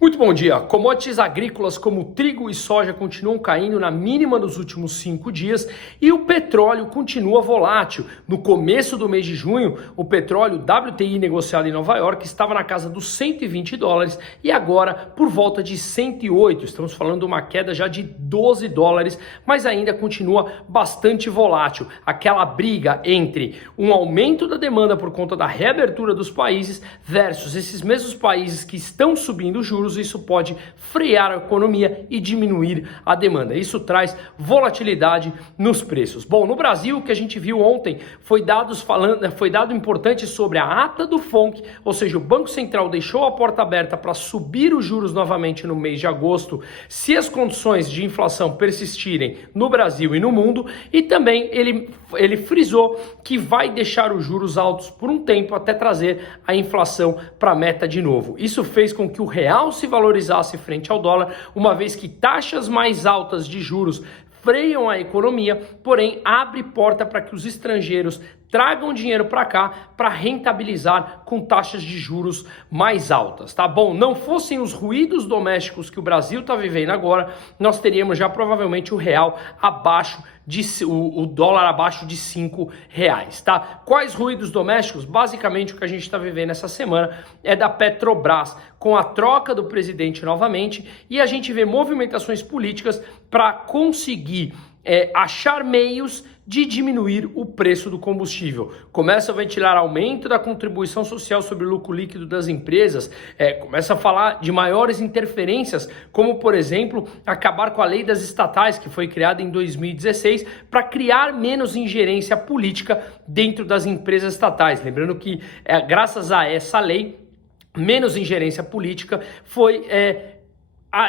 Muito bom dia. Commodities agrícolas como trigo e soja continuam caindo na mínima nos últimos 5 dias e o petróleo continua volátil. No começo do mês de junho, o petróleo WTI negociado em Nova York estava na casa dos $120 e agora por volta de 108. Estamos falando de uma queda já de $12, mas ainda continua bastante volátil. Aquela briga entre um aumento da demanda por conta da reabertura dos países versus esses mesmos países que estão subindo os juros. Isso pode frear a economia e diminuir a demanda. Isso traz volatilidade nos preços. Bom, no Brasil, o que a gente viu ontem foi dado importante sobre a ata do FONC, ou seja, o Banco Central deixou a porta aberta para subir os juros novamente no mês de agosto, se as condições de inflação persistirem no Brasil e no mundo, e também ele frisou que vai deixar os juros altos por um tempo até trazer a inflação para a meta de novo. Isso fez com que o real se valorizasse frente ao dólar, uma vez que taxas mais altas de juros freiam a economia, porém abre porta para que os estrangeiros tragam dinheiro para cá para rentabilizar com taxas de juros mais altas, tá bom? Não fossem os ruídos domésticos que o Brasil está vivendo agora, nós teríamos já provavelmente o real abaixo o dólar abaixo de R$5, tá? Quais ruídos domésticos? Basicamente o que a gente está vivendo essa semana é da Petrobras, com a troca do presidente novamente, e a gente vê movimentações políticas para conseguir achar meios de diminuir o preço do combustível. Começa a ventilar aumento da contribuição social sobre o lucro líquido das empresas, começa a falar de maiores interferências, como por exemplo, acabar com a lei das estatais, que foi criada em 2016, para criar menos ingerência política dentro das empresas estatais. Lembrando que, graças a essa lei, menos ingerência política foi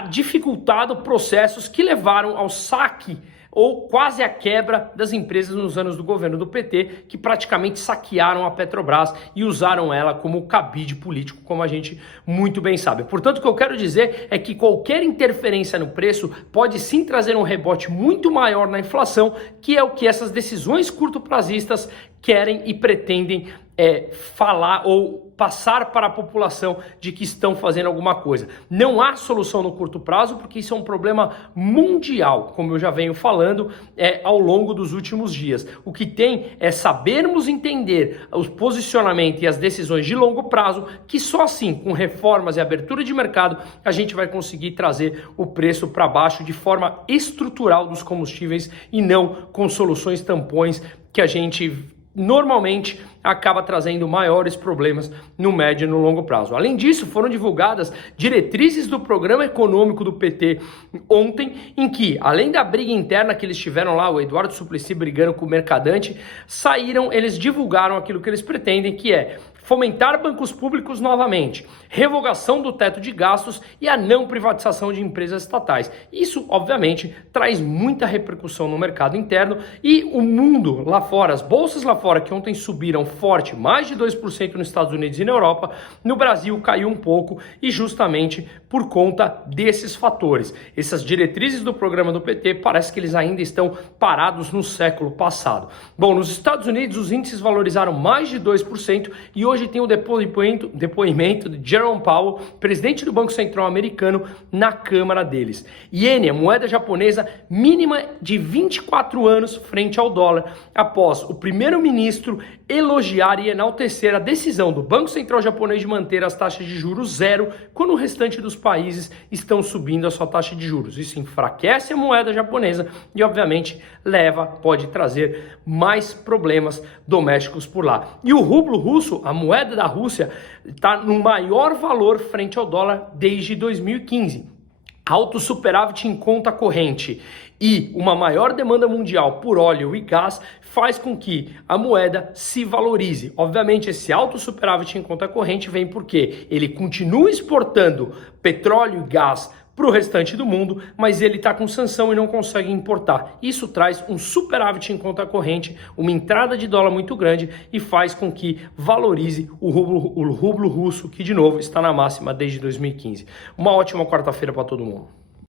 dificultado processos que levaram ao saque ou quase a quebra das empresas nos anos do governo do PT, que praticamente saquearam a Petrobras e usaram ela como cabide político, como a gente muito bem sabe. Portanto, o que eu quero dizer é que qualquer interferência no preço pode sim trazer um rebote muito maior na inflação, que é o que essas decisões curto-prazistas querem e pretendem falar ou passar para a população de que estão fazendo alguma coisa. Não há solução no curto prazo, porque isso é um problema mundial, como eu já venho falando ao longo dos últimos dias. O que tem é sabermos entender os posicionamentos e as decisões de longo prazo, que só assim, com reformas e abertura de mercado, a gente vai conseguir trazer o preço para baixo de forma estrutural dos combustíveis e não com soluções tampões que a gente normalmente acaba trazendo maiores problemas no médio e no longo prazo. Além disso, foram divulgadas diretrizes do programa econômico do PT ontem, em que, além da briga interna que eles tiveram lá, o Eduardo Suplicy brigando com o Mercadante, eles divulgaram aquilo que eles pretendem, que é fomentar bancos públicos novamente, revogação do teto de gastos e a não privatização de empresas estatais. Isso, obviamente, traz muita repercussão no mercado interno e o mundo lá fora, as bolsas lá fora que ontem subiram forte, mais de 2% nos Estados Unidos e na Europa, no Brasil caiu um pouco e justamente por conta desses fatores. Essas diretrizes do programa do PT parece que eles ainda estão parados no século passado. Bom, nos Estados Unidos os índices valorizaram mais de 2% e hoje tem o depoimento de Jerome Powell, presidente do Banco Central americano, na Câmara deles. Iene, a moeda japonesa mínima de 24 anos frente ao dólar, após o primeiro-ministro elogiar e enaltecer a decisão do Banco Central japonês de manter as taxas de juros zero, quando o restante dos países estão subindo a sua taxa de juros. Isso enfraquece a moeda japonesa e, obviamente, pode trazer mais problemas domésticos por lá. E o rublo russo, a moeda da Rússia, está no maior valor frente ao dólar desde 2015. Alto superávit em conta corrente e uma maior demanda mundial por óleo e gás faz com que a moeda se valorize. Obviamente, esse alto superávit em conta corrente vem porque ele continua exportando petróleo e gás para o restante do mundo, mas ele está com sanção e não consegue importar. Isso traz um superávit em conta corrente, uma entrada de dólar muito grande e faz com que valorize o rublo russo, que de novo está na máxima desde 2015. Uma ótima quarta-feira para todo mundo.